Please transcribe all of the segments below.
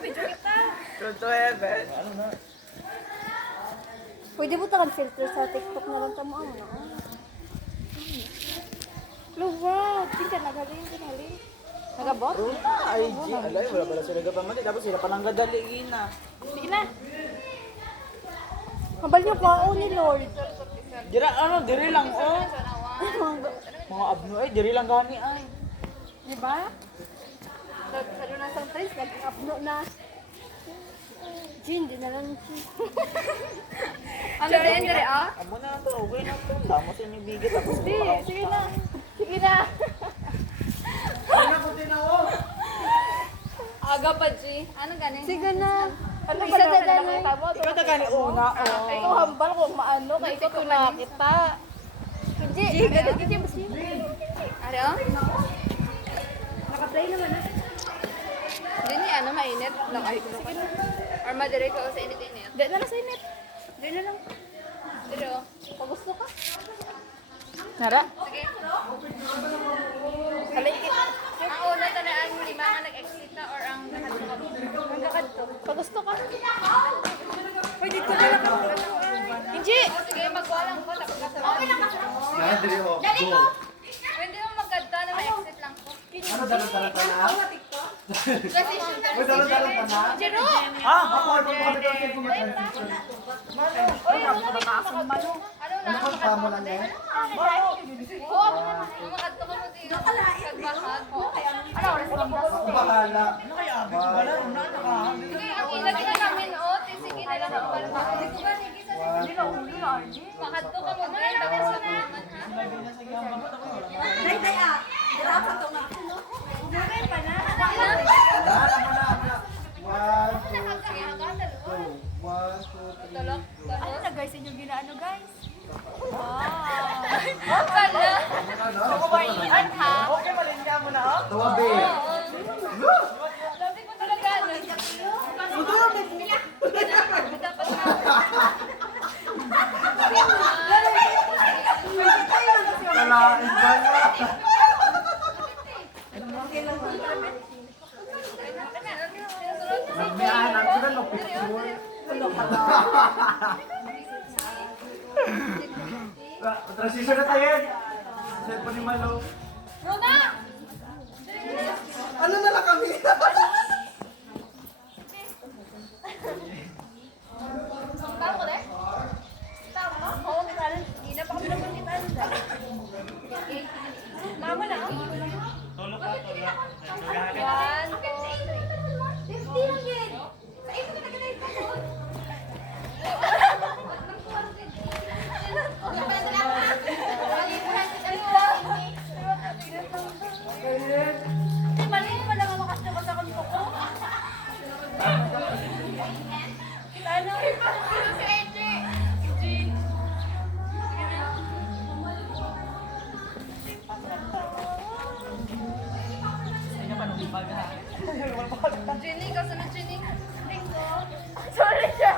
Video kita. Totoo yan, Ben. Pwede mo takan filter sa TikTok na lang tamo mo na. Wow, tingka nagaling din. Nagabot? IG, alay, wala pala sila gapamali. Tapos sila palang gadaligin na. Sige na. Habal niyo kwao ni Lord. Dira, diri lang, oh. Mga abno, diri lang gani, ay. Diba? Sa na sa trace, nag-upno na. Jin, di na lang. Ano din, dire ah? Amo na to, okay na to. Damo sa inyo bigit. Tapos Sige na. Sige na. Aga pa, G. Ano ganin? Sige na. Ano Isa na lang. ikaw na gani una, oh. Ikaw hambal kung maano, kay ikaw tula kita. Hindi. Hindi ba siya? Ano? Naka-play naman ah. Hindi niya, mainit. Lang ay ko. Or madire ko sa init-init. Hindi na lang sa init. Hindi na lang. Pero, Kung gusto ka. Nara? sige. Kalikit. Ang una tanaan mo lima nga nag-exit na or ang nakadto. Ang kakad to. Pag gusto ka. Pwede ko na lang. Hindi. Sige, magwalang ko. Tapos kasama. Okay lang Pwede mo magkadto na may exit lang ko. Ano dalang-dalang ka na? Kasi shooter. Uy, dalang-dalang ka na? Jero. Ako, ito kami daw kayo pumatransition. Oy, ano na nakasang malo. Ano na? Ano pa sa mo lang yan? Oo, makadto ka mo dito. Kagbahag. Ano, oras lang ba? Ako bahala. Sige, ang ilagay na namin, oh. Sige na lang ang balba. Makadto ka mo dito. Tapos sa naman, ha? Dahan mo na. 1, 2, 1, 2, 3. Tulog. Ano na guys, inyo ginaano guys? Kala. Kuwaian ha? Okay, malingga mo na, oh. Tawabi. Sabi ko talaga, ano? Dapat na. Kalain ba na? Nagmianan ko na no picture. Transition na tayo. Cellphone ni Malo. Rona! Ano na lang kami? Tama ko deh? Tama? Oo, may talan. Hindi na pa kami naman ni talan. Mama na. Tulog ka. One. 50 lang yun. Sa ito ka nagkanay pa ko. Mali mo lang ang makasya ko sa kanto ko. Ano? Si Edge. Jenny, kasunod Jenny. Sorry siya.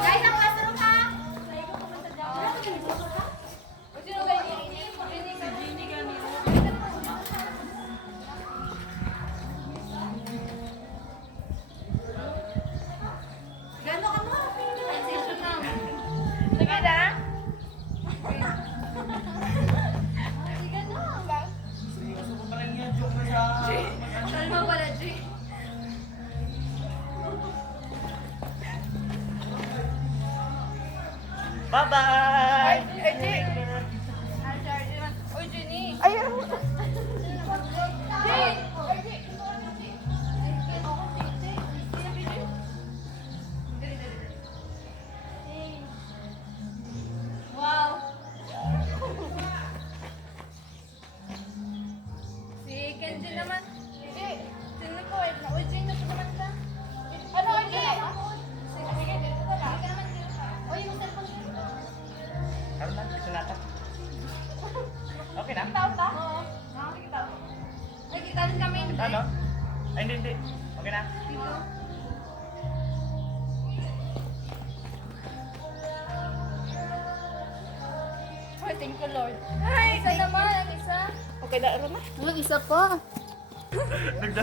Guys, ako kasunod ha. Sino ganyan? Jenny ganyan. Gano ka mo? Session na. Sige na. Sige na. Gusto ko parang yung joke na sa... Salma pala, G. Bye-bye! Ay, G. Oy, Jenny. Ay, ano? Wow. Si Kenji naman. Sino ko? Uy, Jenny po naman ka. Ano, Kenji? Sige, sige. Dito ka lang. Sige naman, dito ka. Uy, yung cellphone dito. Karoon na, ito na. Okay na? Tao ka? Oo. Nakakita ko. Ay, kita rin kami. Ano? Ay, hindi. Okay na? Dito. Ay, thank you Lord. Ay, isa naman. Ang isa. Okay na, ano na? Yung isa pa. Nagda